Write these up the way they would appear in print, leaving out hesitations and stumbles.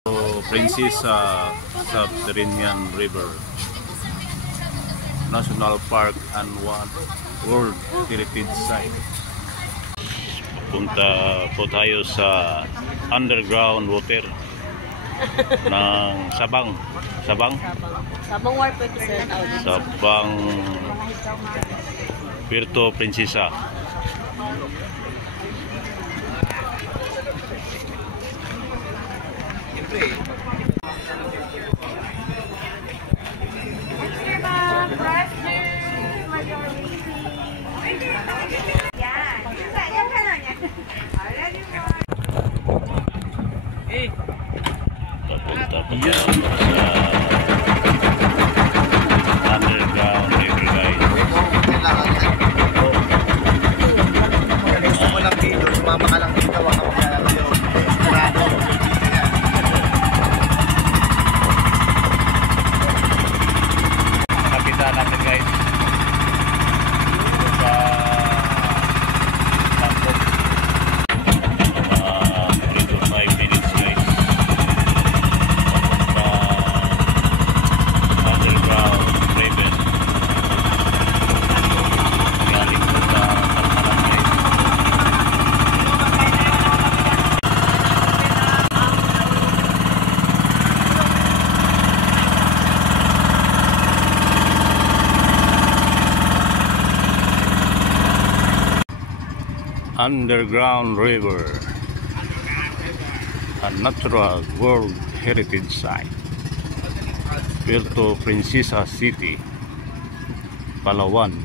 Princesa Subterranean River National Park and World Heritage Site. Punta po tayo sa underground water ng Sabang Puerto Princesa. Papunta po tayo sa underground river, guys. Gusto mo lang dito, sumama ka lang dito, wag ka maglalaro yun. Kapitan natin, guys. Sa Lampok. 3 to 5 minutes, guys. Papunta underground river. Galing po sa Talmalan, guys. Underground River, a natural World Heritage Site, Puerto Princesa City, Palawan,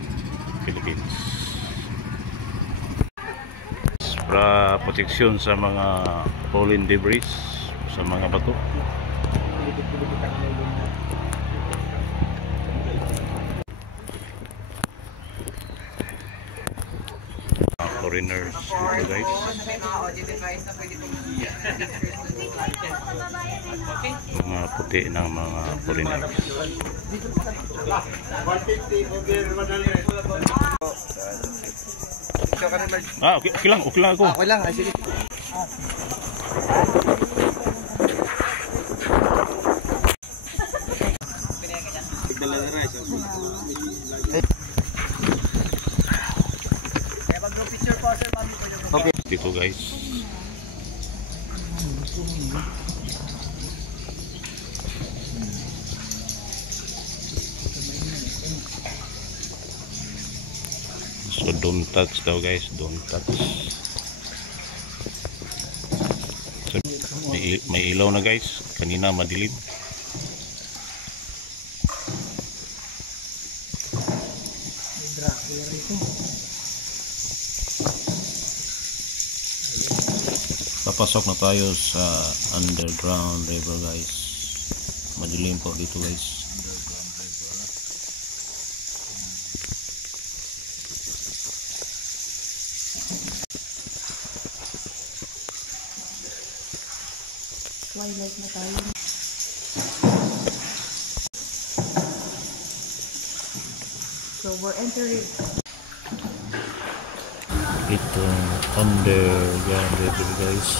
Philippines. Para proteksyon sa mga fallen debris, sa mga bato. Foreigners dito, guys. Mga puti ng mga foreigners. Okay lang, okay lang ako. Okay lang, sige. Okay. Dito, guys. So don't touch daw, guys, don't touch. So, may ilaw na, guys. Kanina madilim. Papasok na tayo sa underground river, guys. Madilim po dito, guys. Twilight na tayo. So we're entering. Ito underground river, guys.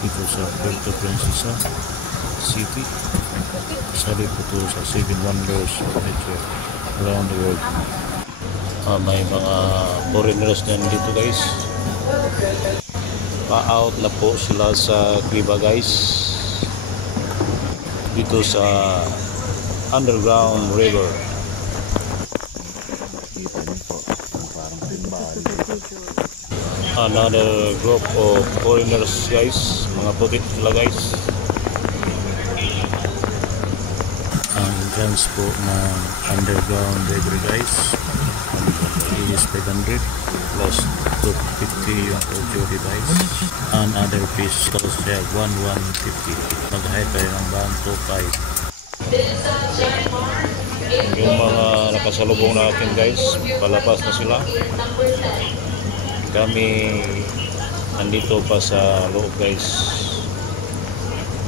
Ito sa Puerto Princesa City. Sabi po ito sa 7 wonders of nature around the world. May mga foreigners din dito, guys. Pa-out na po sila sa Kiba, guys. Dito sa underground river. Another group of foreigners, guys. Mga puti sila, guys. Ang guns po ng underground river, guys. Is 500 plus 250 yung audio device. And other pistols have 1150. Mag-high tayo ng band 25. Yung mga nakasalubong natin, guys, palabas na sila. Kami nandito pa sa loob, guys,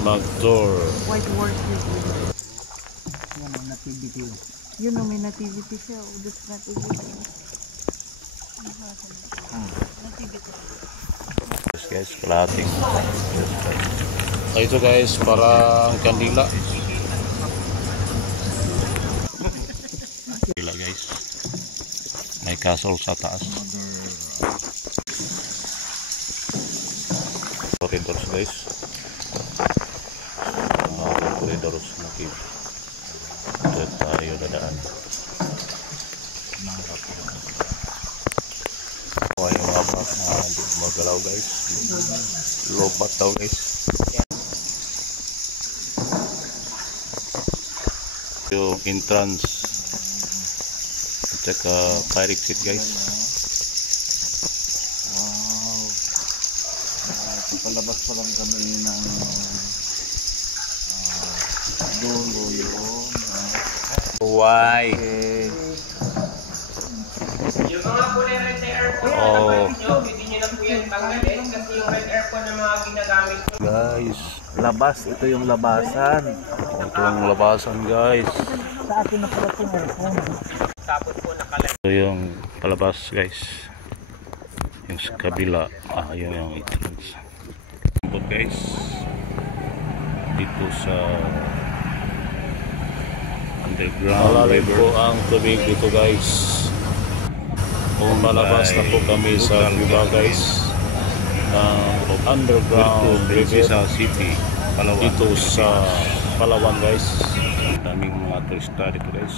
mag-tour. White work with Yan ang nativity. yun ang may nativity siya. O, this nativity. Yes, guys, kalahating. Ito guys, parang kandila. Kandila guys. May castle sa taas. Corridors guys. Corridors na cave. Diyan tayo dadaan. Yung mga bak na hindi magalaw guys. Lobat daw guys. Yung entrance at saka pirate seat guys. Wow. Palabas pa lang kami ng dulo yun. Why? Okay. Yung mga kulay red na aircon na Oh. napansin nyo, hindi nyo na po yan tanggalin kasi yung red aircon na mga ginagamit nyo. Guys, Labas, ito yung labasan. ito ang labasan guys. Sa akin na pala itong aircon. Tapos po nakalagay. Ito yung palabas guys. Yung sa kabila, yun yung entrance. But guys, dito sa underground river po ang tubig dito guys. Kung malabas na po kami sa river guys ng underground river sa city Palawan. Dito sa Palawan guys. Daming mga turista dito guys.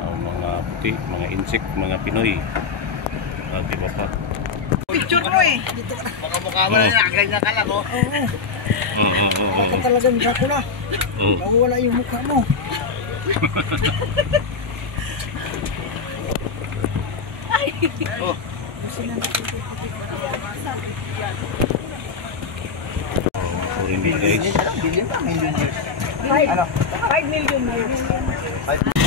Mga puti, mga insect, mga Pinoy. Di ba pa? Picture mo eh! Baka mukha mo na ganyan ka lang, oh. Baka talagang Dracula. Nawawala yung mukha mo. Hindi guys. 5 million.